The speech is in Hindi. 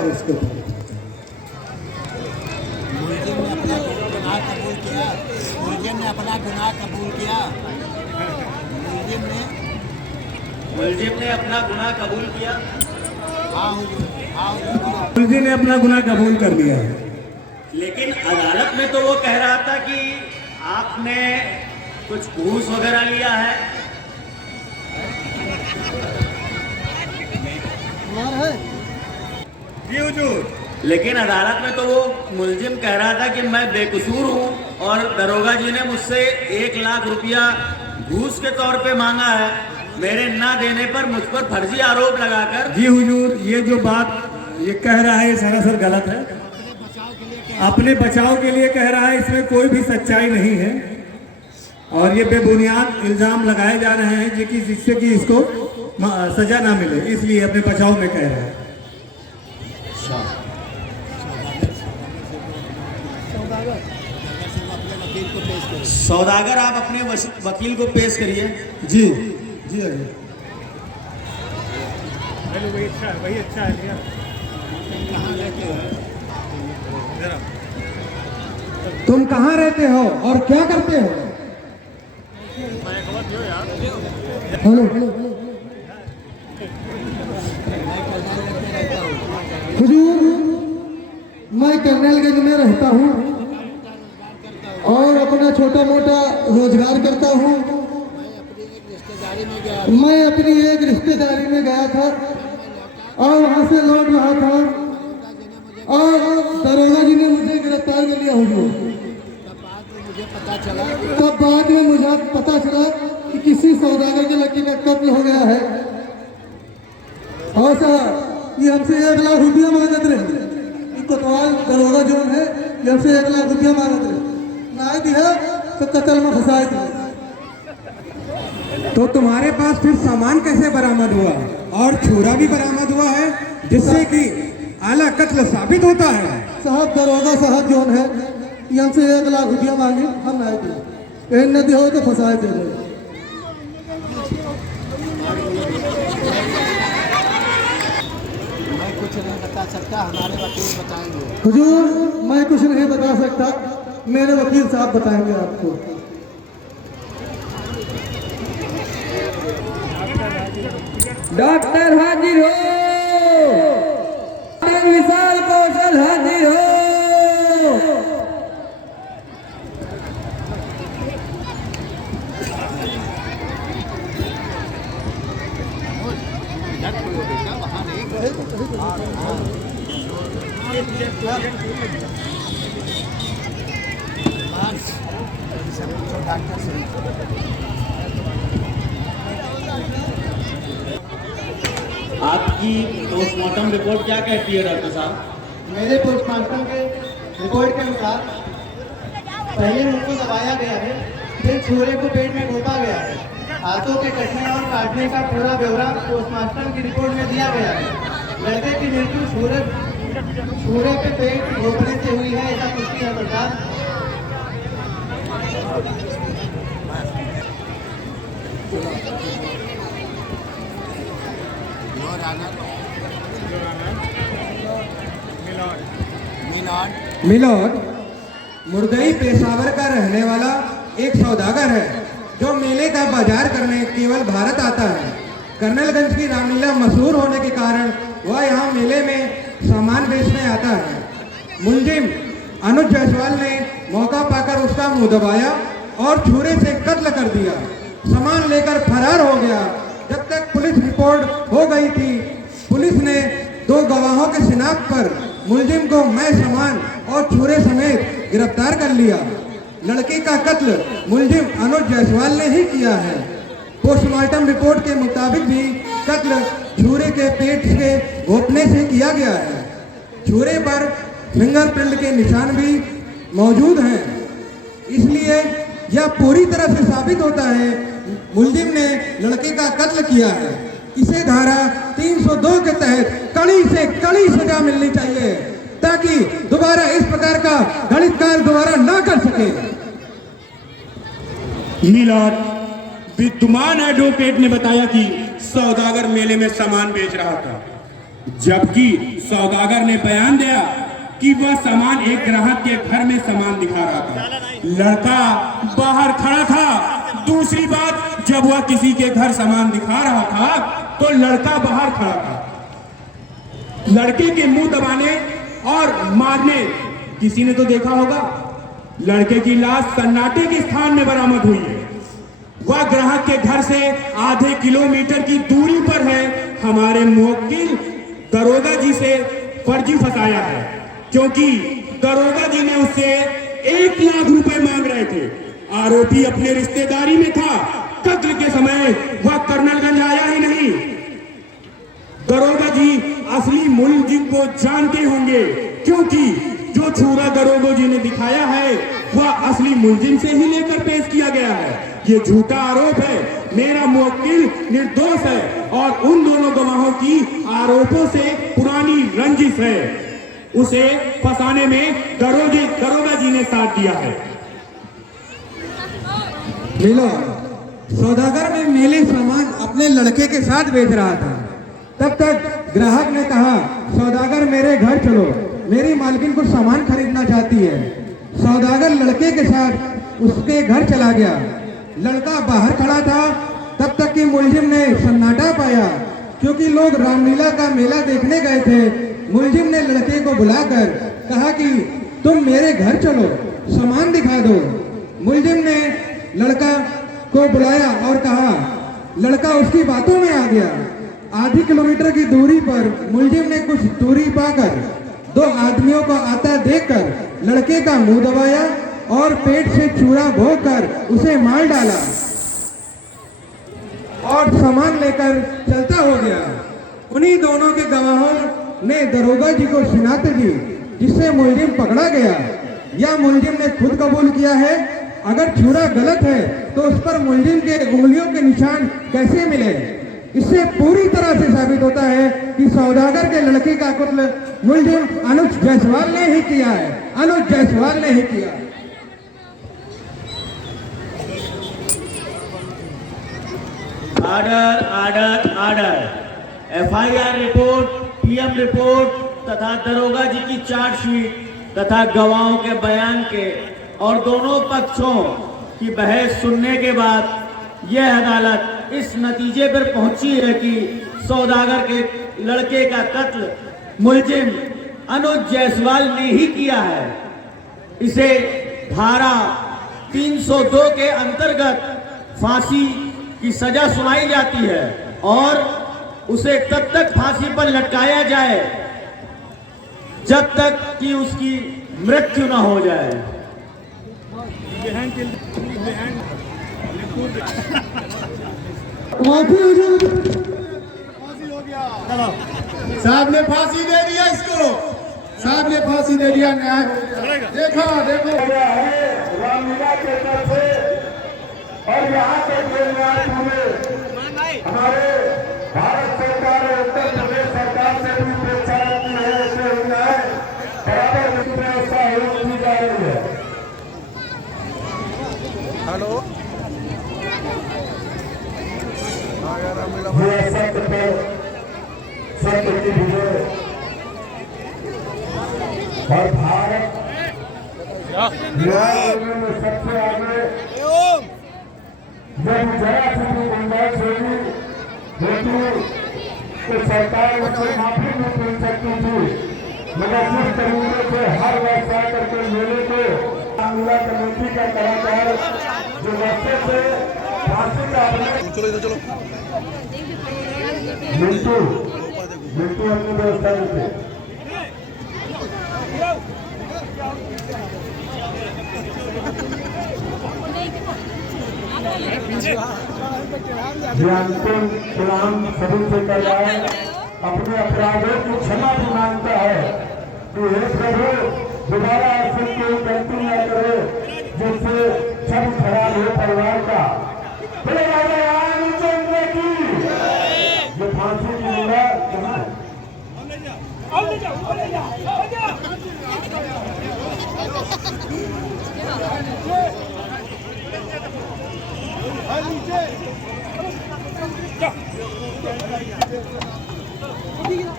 है इसके ऊपर। मुलजिम ने अपना गुनाह कबूल किया। मुलजिम ने अपना गुनाह कबूल किया। मुलजिम ने अपना गुनाह कबूल कर लिया है। लेकिन अदालत में तो वो कह रहा था कि आपने कुछ घूस वगैरह लिया है। जी हुजूर। लेकिन अदालत में तो वो मुलजिम कह रहा था कि मैं बेकसूर हूँ और दरोगा जी ने मुझसे 1 लाख रुपया घूस के तौर पे मांगा है, मेरे ना देने पर मुझ पर फर्जी आरोप लगाकर। जी हुजूर, ये जो बात ये कह रहा है ये सरासर गलत है। अपने बचाव के लिए कह रहा है, इसमें कोई भी सच्चाई नहीं है और ये बेबुनियाद इल्जाम लगाए जा रहे हैं जिससे कि इसको सजा ना मिले, इसलिए अपने बचाव में कह रहा है। सौदागर आप अपने वकील को पेश करिए। जी जी वही अच्छा है। तुम कहाँ रहते हो और क्या करते हो? हेलो हुजूर, मैं कर्नलगंज में रहता हूँ और अपना छोटा मोटा रोजगार करता हूँ। मैं अपनी एक रिश्तेदारी में गया था और वहाँ से लौट रहा था और दरोगा जी ने मुझे गिरफ्तार कर लिया हुजूर। तब बाद में मुझे पता चला कि किसी सौदागर के लड़के का कत्ल हो गया है और साहब ये हमसे 1 लाख रुपया मांगत रहे। कोतवाल दरोगा जो है ये हमसे 1 लाख रुपया मांगत रहे, ना दिया तो कत्ल में फंसाए थे। तो तुम्हारे पास फिर सामान कैसे बरामद हुआ और छुरा भी बरामद हुआ है जिससे कि आला कत्ल साबित होता है? साहब दरोगा साहब जो है ये हमसे 1 लाख रुपया मांगे, हम ना दिए, न दिया हो तो फंसाए थे। मैं कुछ नहीं बता सकता, हमारे वकील बताएंगे। हुजूर मैं कुछ नहीं बता सकता, मेरे वकील साहब बताएंगे आपको। डॉक्टर हाजिर हो, विशाल कौशल हाजिर हो। आपकी पोस्टमार्टम रिपोर्ट क्या कहती है डॉक्टर साहब? मेरे पोस्टमार्टम के रिपोर्ट के अनुसार पहले मुंह को दबाया गया है, फिर छुरे को पेट में घोंपा गया है। हाथों के कटने और काटने का पूरा ब्यौरा पोस्टमार्टम की रिपोर्ट में दिया गया है। लड़के की मृत्यु छुरे के पेट घोंपने से हुई है, ऐसा पुष्टि है सरकार। मिलोड मुर्दई पेशावर का रहने वाला एक सौदागर है जो मेले का बाजार करने केवल भारत आता है। कर्नलगंज की रामलीला मशहूर होने के कारण वह यहाँ मेले में सामान बेचने आता है। मुलजिम अनुज जायसवाल ने मौका पाकर उसका मुंह दबाया और छुरे से कत्ल कर दिया। सामान लेकर फरार हो गया। जब तक पुलिस रिपोर्ट हो गई थी, पुलिस ने 2 गवाहों के शिनाख्त पर मुलजिम को मैं सामान और छुरे समेत गिरफ्तार कर लिया। लड़की का कत्ल मुलजिम अनुज जायसवाल ने ही किया है। पोस्टमार्टम रिपोर्ट के मुताबिक भी कत्ल छुरे के पेट से घोंपने से किया गया है। छुरे पर फिंगरप्रिंट के निशान भी मौजूद हैं, इसलिए यह पूरी तरह से साबित होता है मुलजिम ने लड़के का कत्ल किया है। इसे धारा 302 के तहत कड़ी से कड़ी सजा मिलनी चाहिए ताकि दोबारा इस प्रकार का घृणित कार्य दोबारा ना कर सके। मिलाद विद्यमान एडवोकेट ने बताया कि सौदागर मेले में सामान बेच रहा था, जबकि सौदागर ने बयान दिया कि वह सामान एक ग्राहक के घर में सामान दिखा रहा था, लड़का बाहर खड़ा था। दूसरी बात, जब वह किसी के घर सामान दिखा रहा था तो लड़का बाहर खड़ा था। लड़के के मुंह दबाने और मारने किसी ने तो देखा होगा। लड़के की लाश सन्नाटे के स्थान में बरामद हुई है। वह ग्राहक के घर से आधे किलोमीटर की दूरी पर है। हमारे मुवक्किल दरोगा जी से फर्जी फंसाया है, क्योंकि दरोगा जी ने उससे 1 लाख रुपए मांग रहे थे। आरोपी अपने रिश्तेदारी में था। कत्ल के समय वह कर्नलगंज आया ही नहीं। दरोगा जी असली मुलजिम को जानते होंगे, क्योंकि जो छुरा दरोगा जी ने दिखाया है वह असली मुलजिम से ही लेकर पेश किया गया है। ये झूठा आरोप है। मेरा मुवक्किल निर्दोष है और उन दोनों गवाहों की आरोपों से पुरानी रंजिश है। उसे फंसाने में दरोगा जी ने साथ दिया है। मिलो, सौदागर में मेले सामान अपने लड़के के साथ बेच रहा था। तब तक ग्राहक ने कहा, सौदागर मेरे घर चलो, मेरी मालकिन कुछ सामान खरीदना चाहती है। सौदागर लड़के के साथ उसके घर चला गया। लड़का बाहर खड़ा था। तब तक कि मुलजिम ने सन्नाटा पाया, क्योंकि लोग रामलीला का मेला देखने गए थे। मुलजिम ने लड़के को बुलाकर कहा कि तुम मेरे घर चलो, सामान दिखा दो। मुलजिम ने लड़का को बुलाया और कहा। लड़का उसकी बातों में आ गया। आधी किलोमीटर की दूरी पर मुलजिम ने कुछ दूरी पाकर 2 आदमियों को आता देखकर लड़के का मुंह दबाया और पेट से चूड़ा भोंककर उसे मार डाला और सामान लेकर चलता हो गया। उन्हीं दोनों के गवाहों ने दरोगा जी को शिनाख्त दी, जिससे मुलजिम पकड़ा गया। या मुलजिम ने खुद कबूल किया है। अगर छुरा गलत है तो उस पर मुलजिम के उंगलियों के निशान कैसे मिले? इससे पूरी तरह से साबित होता है कि सौदागर के लड़के का कत्ल मुलजिम अनुज जायसवाल ने ही किया है। अनुज जायसवाल ने ही किया। Order order order. FIR report, PM report तथा दरोगा जी की चार्जशीट तथा गवाहों के बयान के और दोनों पक्षों की बहस सुनने के बाद यह अदालत इस नतीजे पर पहुंची है कि सौदागर के लड़के का कत्ल मुलजिम अनुज जायसवाल ने ही किया है। इसे धारा 302 के अंतर्गत फांसी की सजा सुनाई जाती है और उसे तब तक फांसी पर लटकाया जाए जब तक कि उसकी मृत्यु न हो जाए। साहब ने फांसी दे दिया इसको, साहब ने फांसी दे दिया। न्याय देखो देखो रामलीला के तरफ से और यहाँ तक न्याय हमारे भारत सरकार और उत्तर प्रदेश सरकार से भी अपेक्षा रहती है। ऐसे न्याय बराबर व्यवस्था होती जा रही है। हेलो, सत्य पर सत्य की विजय और भारत न्याय में सबसे आगे। जब जरा सी भी गुंजाइश होगी तो सरकार उससे माफी नहीं मिल सकती थी, मगर जिस तरीके से हर वर्ष आकर के मेले को रामलीला कमेटी का कलाकार जो रास्ते से फांसी का अपने मिंटू अपनी व्यवस्था में थे। अंतिम सलाम सभी से कर रहा है, अपने अपराधों की क्षमा भी मांगता है कि हे प्रभु दोबारा ऐसे कोई गलती न करे जिससे छवि खराब हो परिवार का। ये फांसी की मुद्दा कहाँ है? नीचे